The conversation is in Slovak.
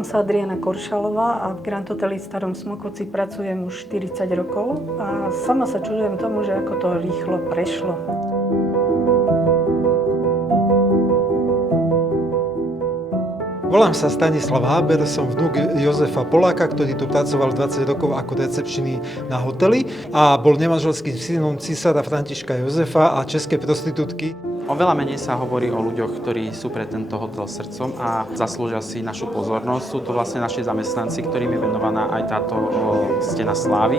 Volám sa Adriana Koršalová a v Grand Hoteli Starom Smokovci pracujem už 40 rokov a sama sa čudujem tomu, že ako to rýchlo prešlo. Volám sa Stanislav Háber, som vnuk Jozefa Poláka, ktorý tu pracoval 20 rokov ako recepčný na hoteli a bol nemanželským synom cisára Františka Jozefa a českej prostitútky. Oveľa menej sa hovorí o ľuďoch, ktorí sú pre tento hotel srdcom a zaslúžia si našu pozornosť. Sú to vlastne naši zamestnanci, ktorým je venovaná aj táto stena slávy.